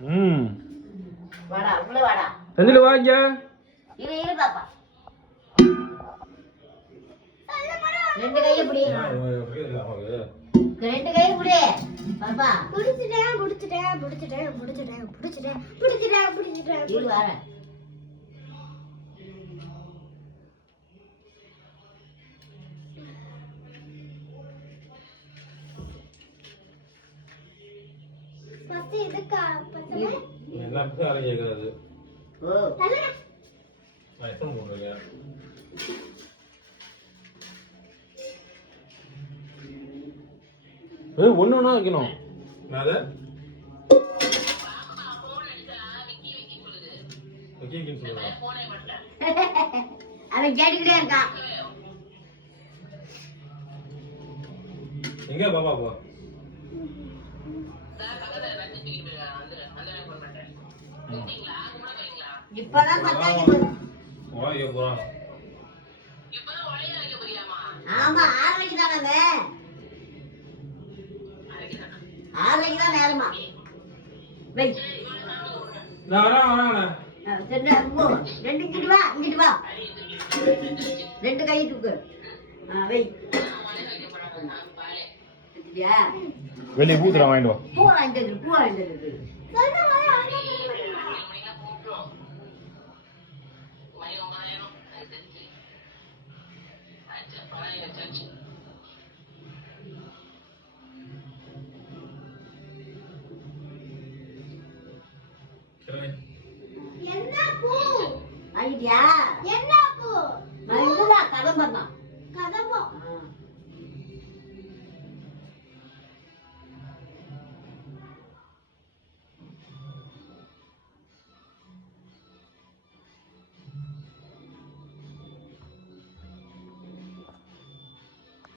ம் வாடா உள்ள வாடா செந்தில் வாங்க இரு பாப்பா ரெண்டு கையை பிடி ரெண்டு கையை பிடி பாப்பா புடிச்சிட்டேன் இரு வரேன் ஃபர்ஸ்ட் இதுக்கா பசங்க எல்லாம் வேலை கேட்காது ஓ நான் எத்தனை போட்டுருக்கேன் ஒன்று ஒன்றா வைக்கணும் அது அவன் கேட்டுக்கிட்டே இருக்கான் எங்க பாப்பா போ இப்பதான் மத்தாக்கி போறான் ஆமா 6:30 தானே 6:30 தான் நேரமா வை நான் வரேன் ரெண்டு இங்கிட்டு வா ரெண்டு கை தூக்கு வை வெளியே பூத்துறேன் வாங்கிட்டு வா பூ வாங்கிட்டு என்ன பூ வாங்கிட்டியா